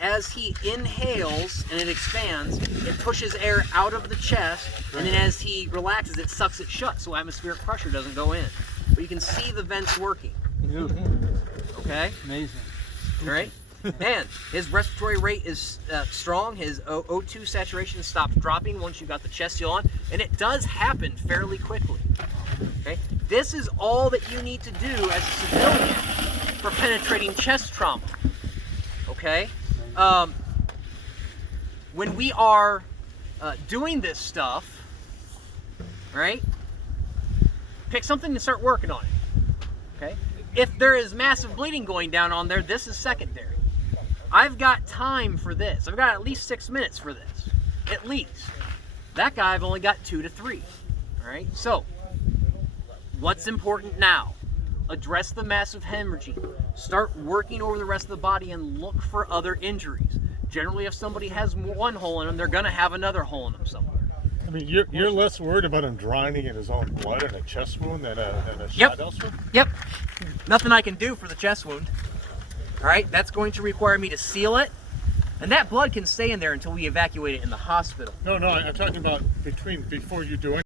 as he inhales and it expands, it pushes air out of the chest, and then as he relaxes, it sucks it shut so atmospheric pressure doesn't go in. But you can see the vents working. Okay? Amazing. All right? And his respiratory rate is strong. His O2 saturation stops dropping once you got the chest seal on, and it does happen fairly quickly. Okay? This is all that you need to do as a civilian for penetrating chest trauma. Okay? When we are doing this stuff, right? Pick something and start working on it. Okay? If there is massive bleeding going down on there, this is secondary. I've got time for this. I've got at least 6 minutes for this. At least. That guy, I've only got 2 to 3. All right? So, what's important now? Address the massive hemorrhaging. Start working over the rest of the body and look for other injuries. Generally, if somebody has one hole in them, they're going to have another hole in them somewhere. I mean, you're less worried about him drowning in his own blood in a chest wound than a shot elsewhere? Yep. Nothing I can do for the chest wound. All right, that's going to require me to seal it, and that blood can stay in there until we evacuate it in the hospital. No, I'm talking about before you do anything.